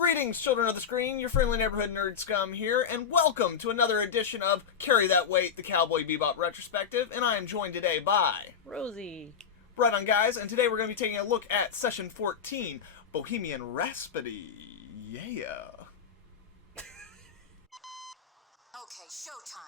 Greetings, children of the screen, your friendly neighborhood nerd scum here, and welcome to another edition of Carry That Weight, the Cowboy Bebop Retrospective, and I am joined today by... Rosie. Right on, guys, and today we're going to be taking a look at Session 14, Bohemian Rhapsody. Yeah. Okay, showtime.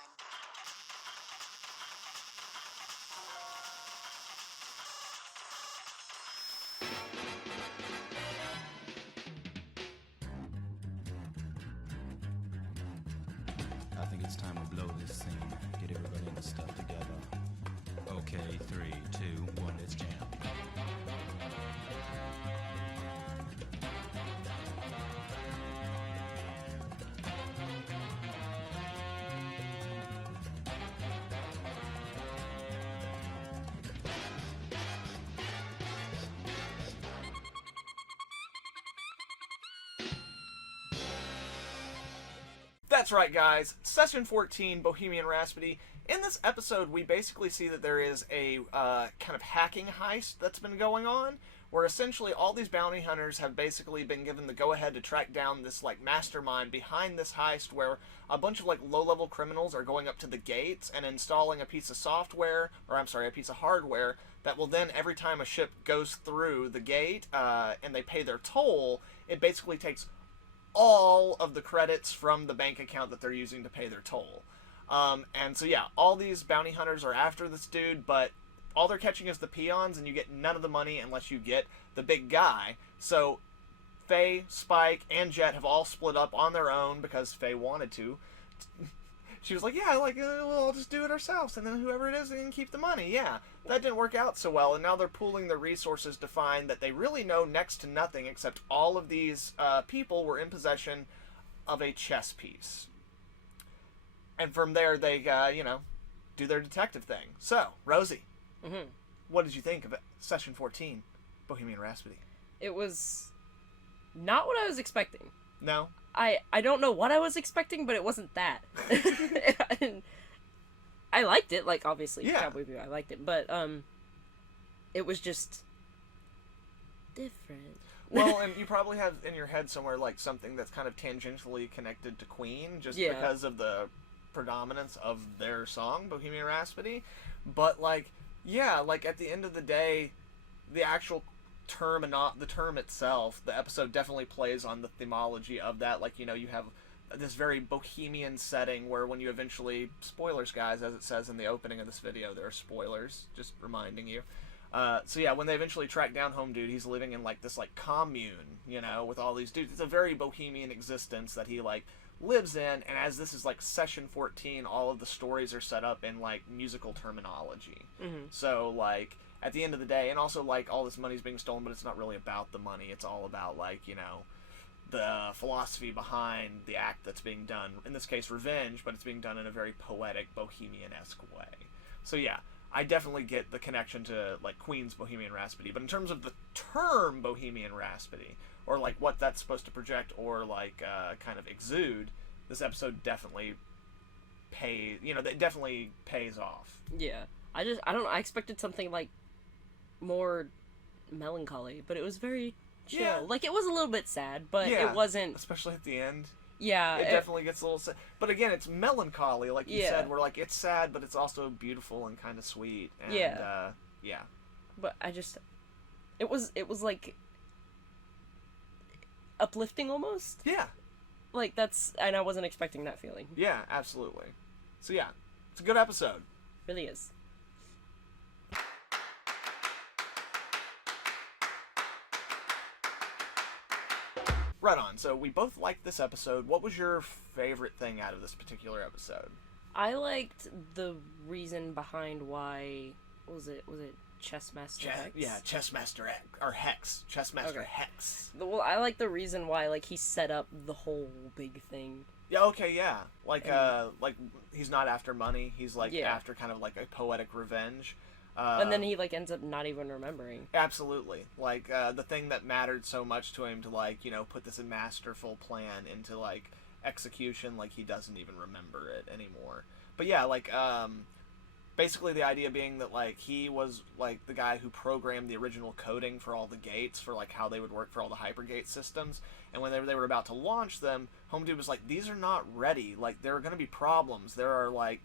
I think it's time to blow this scene. Get everybody in the stuff together. Okay, 3, 2, 1, let's jam. That's right, guys. Session 14, Bohemian Rhapsody. In this episode, we basically see that there is a kind of hacking heist that's been going on, where essentially all these bounty hunters have basically been given the go-ahead to track down this, mastermind behind this heist, where a bunch of, low-level criminals are going up to the gates and installing a piece of software, or a piece of hardware, that will then, every time a ship goes through the gate, and they pay their toll, it basically takes all of the credits from the bank account that they're using to pay their toll. And so yeah, all these bounty hunters are after this dude, but all they're catching is the peons, and you get none of the money unless you get the big guy. So Faye, Spike, and Jet have all split up on their own because Faye wanted to. She was like, yeah, well, I'll just do it ourselves, and then whoever it is can keep the money. Yeah, that didn't work out so well, and now they're pooling their resources to find that they really know next to nothing, except all of these people were in possession of a chess piece. And from there, they, do their detective thing. So, Rosie, what did you think of it? Session 14, Bohemian Rhapsody? It was not what I was expecting. No? I don't know what I was expecting, but it wasn't that. And I liked it, obviously, yeah. Cowboy Bebop, I liked it, but, it was just different. Well, and you probably have in your head somewhere, something that's kind of tangentially connected to Queen, just because of the predominance of their song, Bohemian Rhapsody. But, at the end of the day, the actual term and not the term itself, the episode definitely plays on the themology of that. You have this very bohemian setting where when you eventually, spoilers guys, as it says in the opening of this video, there are spoilers, just reminding you. So yeah, when they eventually track down Home Dude, he's living in this commune, with all these dudes. It's a very bohemian existence that he lives in, and as this is session 14, all of the stories are set up in musical terminology. So at the end of the day, and also all this money's being stolen, but it's not really about the money. It's all about the philosophy behind the act that's being done. In this case, revenge, but it's being done in a very poetic, bohemian-esque way. So yeah, I definitely get the connection to Queen's Bohemian Rhapsody. But in terms of the term Bohemian Rhapsody, or what that's supposed to project, or kind of exude, this episode definitely it definitely pays off. Yeah. I don't know, I expected something more melancholy, but it was very chill. Yeah. It was a little bit sad, but Yeah, it wasn't. especially at the end. Yeah. It definitely gets a little sad. But again, it's melancholy, like you Yeah. said, where it's sad, but it's also beautiful and kind of sweet. And, Yeah. Yeah. But it was uplifting almost. Yeah. And I wasn't expecting that feeling. Yeah, absolutely. So yeah, it's a good episode. Really is. Right on. So we both liked this episode. What was your favorite thing out of this particular episode? I liked the reason behind why. Was it Chessmaster Hex? Yeah, Chessmaster Hex, or Hex. Chessmaster Okay. Hex. Well, I like the reason why he set up the whole big thing. Yeah. Okay. Yeah. He's not after money. He's after kind of a poetic revenge. And then he ends up not even remembering. Absolutely. The thing that mattered so much to him to put this masterful plan into execution, he doesn't even remember it anymore. But yeah, Basically, the idea being that, like, he was, like, the guy who programmed the original coding for all the gates, for, like, how they would work for all the hypergate systems. And when they were about to launch them, Home Dude was like, these are not ready. Like, there are going to be problems. There are, like,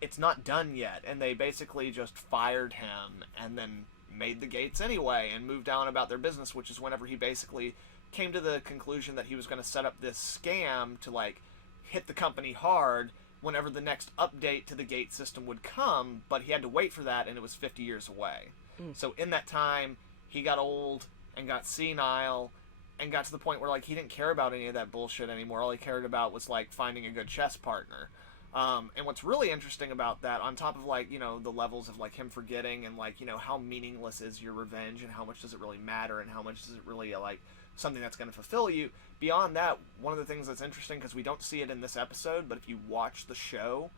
it's not done yet. And they basically just fired him and then made the gates anyway and moved on about their business, which is whenever he basically came to the conclusion that he was going to set up this scam to, like, hit the company hard whenever the next update to the gate system would come, but he had to wait for that, and it was 50 years away. So in that time, he got old and got senile and got to the point where, like, he didn't care about any of that bullshit anymore. All he cared about was, like, finding a good chess partner. And what's really interesting about that, on top of, like, you know, the levels of, like, him forgetting and, like, you know, how meaningless is your revenge and how much does it really matter and how much does it really, like, something that's going to fulfill you. Beyond that, one of the things that's interesting, because we don't see it in this episode, but if you watch the show,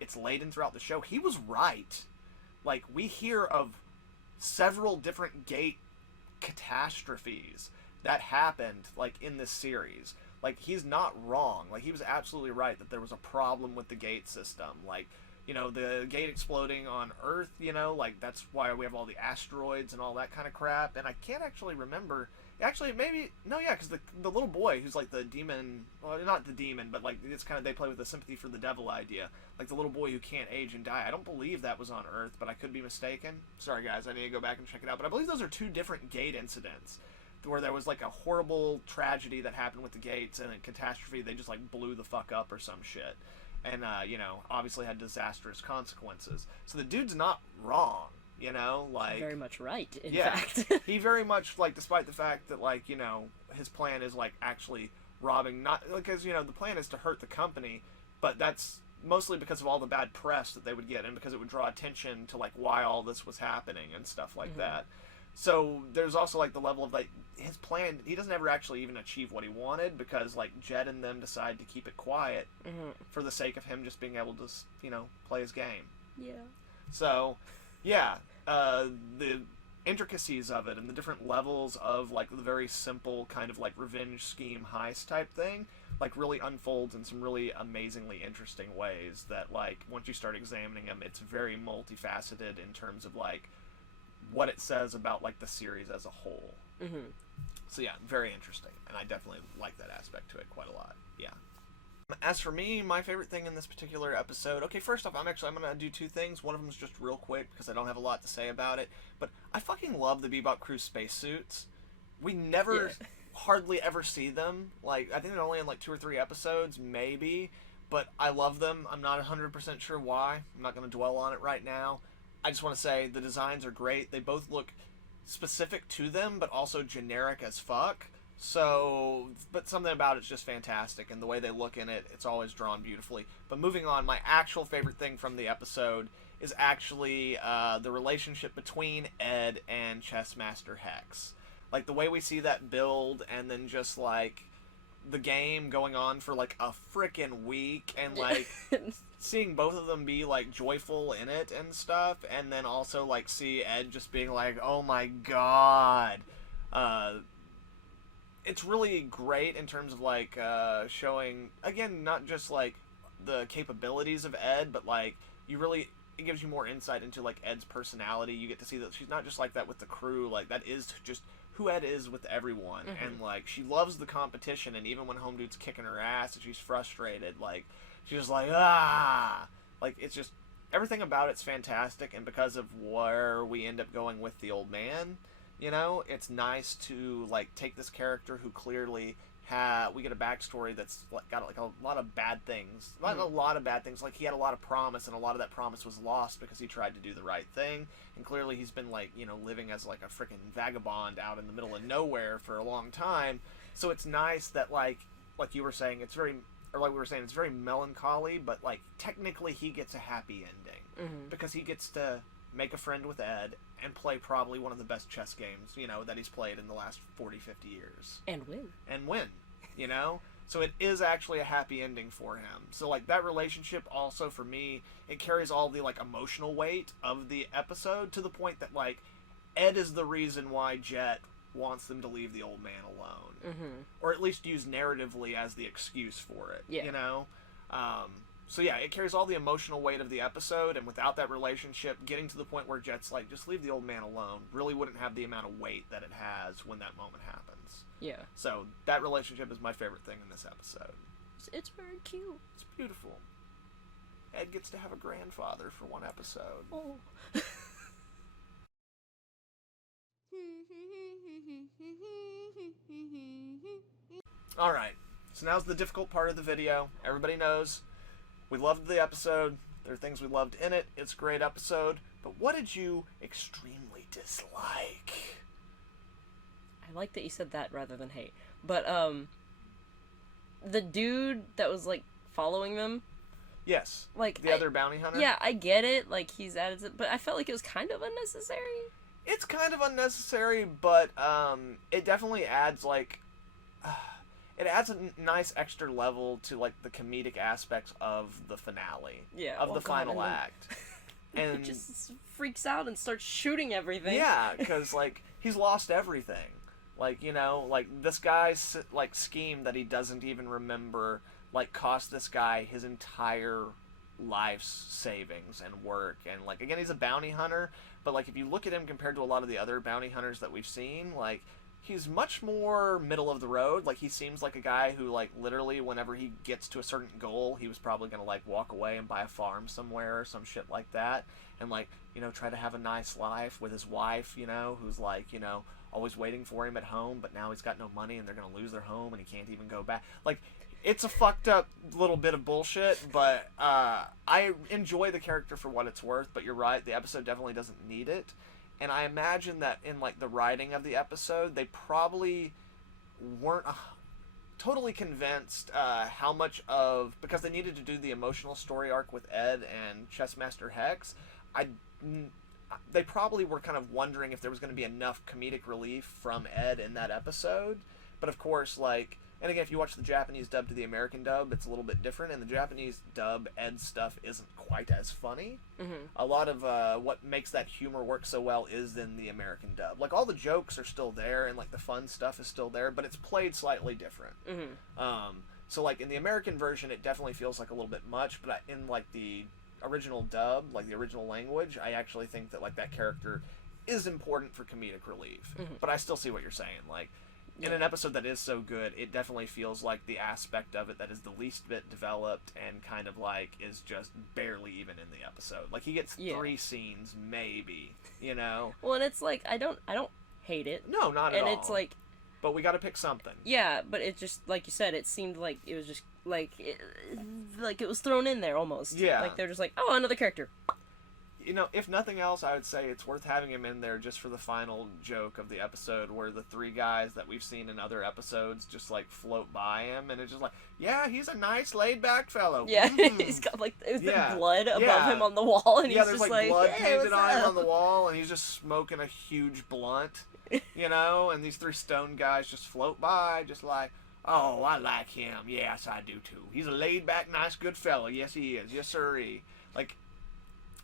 it's laden throughout the show. He was right. Like, we hear of several different gate catastrophes that happened, like, in this series. Like, he's not wrong. Like, he was absolutely right that there was a problem with the gate system. Like, you know, the gate exploding on Earth, you know, like, that's why we have all the asteroids and all that kind of crap. And I can't actually remember. Actually, maybe, no, yeah, because the little boy who's, like, the demon, well, not the demon, but, like, it's kind of, they play with the sympathy for the devil idea. Like, the little boy who can't age and die. I don't believe that was on Earth, but I could be mistaken. Sorry, guys, I need to go back and check it out. But I believe those are two different gate incidents, where there was, like, a horrible tragedy that happened with the gates, and a catastrophe, they just, like, blew the fuck up or some shit. And, you know, obviously had disastrous consequences. So the dude's not wrong. You know, like... Very much right, in fact. He very much, like, despite the fact that, like, you know, his plan is, like, actually robbing, not... Because, you know, the plan is to hurt the company, but that's mostly because of all the bad press that they would get, and because it would draw attention to, like, why all this was happening and stuff like that. So there's also, like, the level of, like, his plan... He doesn't ever actually even achieve what he wanted, because, like, Jed and them decide to keep it quiet for the sake of him just being able to, you know, play his game. Yeah. So... Yeah, the intricacies of it and the different levels of, like, the very simple kind of, like, revenge scheme heist type thing, like, really unfolds in some really amazingly interesting ways that, like, once you start examining them, it's very multifaceted in terms of, like, what it says about, like, the series as a whole. So, yeah, very interesting, and I definitely like that aspect to it quite a lot, yeah. As for me, my favorite thing in this particular episode... Okay, first off, I'm going to do two things. One of them is just real quick, because I don't have a lot to say about it. But I fucking love the Bebop Crew spacesuits. We never hardly ever see them. Like, I think they're only in, like, 2 or 3 episodes, maybe. But I love them. I'm not 100% sure why. I'm not going to dwell on it right now. I just want to say the designs are great. They both look specific to them, but also generic as fuck. So, but something about it's just fantastic, and the way they look in it, it's always drawn beautifully. But moving on, my actual favorite thing from the episode is actually the relationship between Ed and Chessmaster Hex. Like, the way we see that build, and then just, like, the game going on for, like, a frickin' week, and, like, seeing both of them be, like, joyful in it and stuff, and then also, like, see Ed just being like, oh my god. It's really great in terms of, like, showing, again, not just, like, the capabilities of Ed, but, like, it gives you more insight into, like, Ed's personality. You get to see that she's not just like that with the crew, like, that is just who Ed is with everyone. And, like, she loves the competition, and even when Home Dude's kicking her ass and she's frustrated, like, she's just like, ah! Like, it's just, everything about it's fantastic, and because of where we end up going with the old man... You know, it's nice to, like, take this character who clearly we get a backstory that's got, like, a lot of bad things. Not a lot of bad things. Like, he had a lot of promise, and a lot of that promise was lost because he tried to do the right thing. And clearly he's been, like, you know, living as, like, a freaking vagabond out in the middle of nowhere for a long time. So it's nice that, like you were saying, it's very melancholy, but, like, technically he gets a happy ending. Because he gets to make a friend with Ed, and play probably one of the best chess games, you know, that he's played in the last 40, 50 years. And win, you know? So it is actually a happy ending for him. So, like, that relationship also, for me, it carries all the, like, emotional weight of the episode to the point that, like, Ed is the reason why Jet wants them to leave the old man alone. Or at least use narratively as the excuse for it, you know? So yeah, it carries all the emotional weight of the episode, and without that relationship, getting to the point where Jet's like, just leave the old man alone, really wouldn't have the amount of weight that it has when that moment happens. Yeah. So that relationship is my favorite thing in this episode. It's very cute. It's beautiful. Ed gets to have a grandfather for one episode. Oh. Alright, so now's the difficult part of the video. Everybody knows we loved the episode. There are things we loved in it. It's a great episode. But what did you extremely dislike? I like that you said that rather than hate. But, the dude that was, like, following them. Yes. Like, the other bounty hunter? Yeah, I get it. Like, he's added it. But I felt like it was kind of unnecessary. It's kind of unnecessary, but, it definitely adds, like... it adds a nice extra level to, like, the comedic aspects of the finale. Yeah. Of the final act. And just freaks out and starts shooting everything. Yeah, because, like, he's lost everything. Like, you know, like, this guy's, like, scheme that he doesn't even remember, like, cost this guy his entire life's savings and work. And, like, again, he's a bounty hunter, but, like, if you look at him compared to a lot of the other bounty hunters that we've seen, like, he's much more middle of the road. Like, he seems like a guy who, like, literally whenever he gets to a certain goal, he was probably going to, like, walk away and buy a farm somewhere or some shit like that. And, like, you know, try to have a nice life with his wife, you know, who's, like, you know, always waiting for him at home, but now he's got no money and they're going to lose their home and he can't even go back. Like, it's a fucked up little bit of bullshit, but I enjoy the character for what it's worth, but you're right, the episode definitely doesn't need it. And I imagine that in, like, the writing of the episode, they probably weren't totally convinced how much of... Because they needed to do the emotional story arc with Ed and Chessmaster Hex, they probably were kind of wondering if there was going to be enough comedic relief from Ed in that episode. But, of course, like... And again, if you watch the Japanese dub to the American dub, it's a little bit different. In the Japanese dub, Ed's stuff isn't quite as funny. Mm-hmm. A lot of what makes that humor work so well is in the American dub. Like, all the jokes are still there, and, like, the fun stuff is still there, but it's played slightly different. Mm-hmm. So, like, in the American version, it definitely feels like a little bit much, but in, like, the original dub, like, the original language, I actually think that, like, that character is important for comedic relief. Mm-hmm. But I still see what you're saying. Like, in an episode that is so good, it definitely feels like the aspect of it that is the least bit developed and kind of, like, is just barely even in the episode. Like, he gets 3 scenes, maybe, you know? Well, and it's like, I don't hate it. No, not at all. And it's like... But we gotta pick something. Yeah, but it just, like you said, it seemed like it was just, like it was thrown in there, almost. Yeah. Like, they're just like, oh, another character. You know, if nothing else, I would say it's worth having him in there just for the final joke of the episode where the 3 guys that we've seen in other episodes just, like, float by him, and it's just like, yeah, he's a nice, laid-back fellow. Yeah, he's got, like, the blood above him on the wall, and he's there's, just like, blood hey, painted on him up? on the wall, and he's just smoking a huge blunt, you know, and these 3 stone guys just float by, just like, oh, I like him. Yes, I do, too. He's a laid-back, nice, good fellow. Yes, he is. Yes, sirree. Like,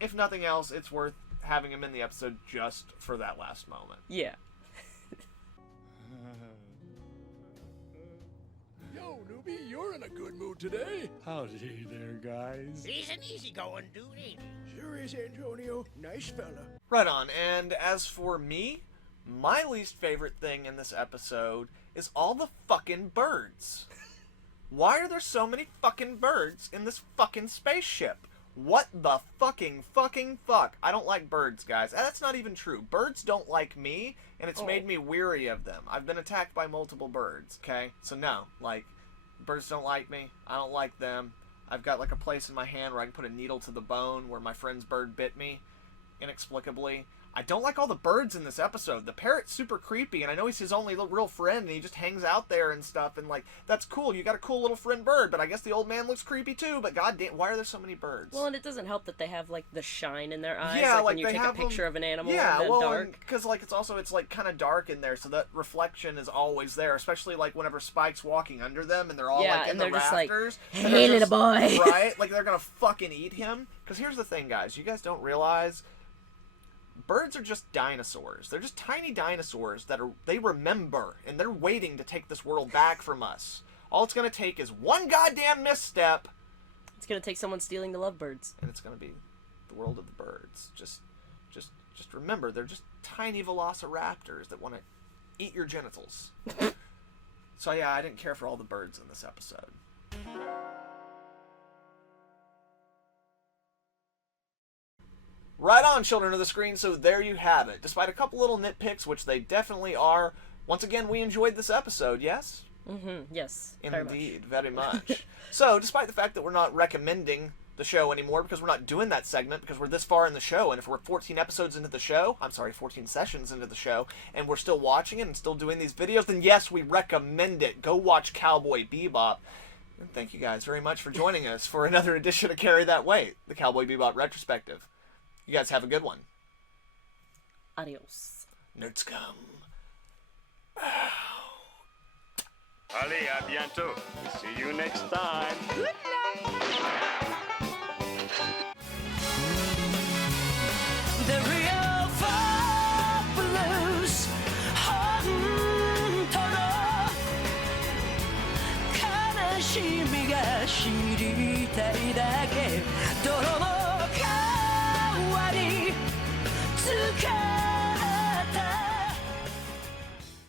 if nothing else, it's worth having him in the episode just for that last moment. Yeah. Yo, newbie, you're in a good mood today. Howdy there, guys. He's an easygoing dude, ain't he? Sure is, Antonio. Nice fella. Right on. And as for me, my least favorite thing in this episode is all the fucking birds. Why are there so many fucking birds in this fucking spaceship? What the fucking fuck? I don't like birds, guys. That's not even true. Birds don't like me, and it's made me weary of them. I've been attacked by multiple birds, okay? So no, like, birds don't like me. I don't like them. I've got, like, a place in my hand where I can put a needle to the bone where my friend's bird bit me, inexplicably. I don't like all the birds in this episode. The parrot's super creepy, and I know he's his only real friend, and he just hangs out there and stuff, and, like, that's cool. You got a cool little friend bird, but I guess the old man looks creepy, too, but goddamn, why are there so many birds? Well, and it doesn't help that they have, like, the shine in their eyes, yeah, like, when they you take a have picture of an animal in yeah, the well, dark. because, like, it's like, kind of dark in there, so that reflection is always there, especially, like, whenever Spike's walking under them, and they're all, like, in the rafters. Just like, hey, little boy. Right? Like, they're gonna fucking eat him. Because here's the thing, guys. You guys don't realize... Birds are just dinosaurs. They're just tiny dinosaurs they remember, and they're waiting to take this world back from us. All it's going to take is one goddamn misstep, It's gonna take someone stealing the lovebirds. And it's gonna be the world of the birds. Just remember, they're just tiny velociraptors that want to eat your genitals. So yeah, I didn't care for all the birds in this episode. Right on, children of the screen, so there you have it. Despite a couple little nitpicks, which they definitely are, once again, we enjoyed this episode, yes? Mm-hmm, yes. Indeed, very much. So, despite the fact that we're not recommending the show anymore, because we're not doing that segment, because we're this far in the show, and if we're 14 episodes into the show, 14 sessions into the show, and we're still watching it and still doing these videos, then yes, we recommend it. Go watch Cowboy Bebop. And thank you guys very much for joining us for another edition of Carry That Weight, the Cowboy Bebop Retrospective. You guys have a good one. Adios. Nerds scum. Allez, à bientôt. See you next time. The real fabulous 本当の悲しみが知りたいだけ泥の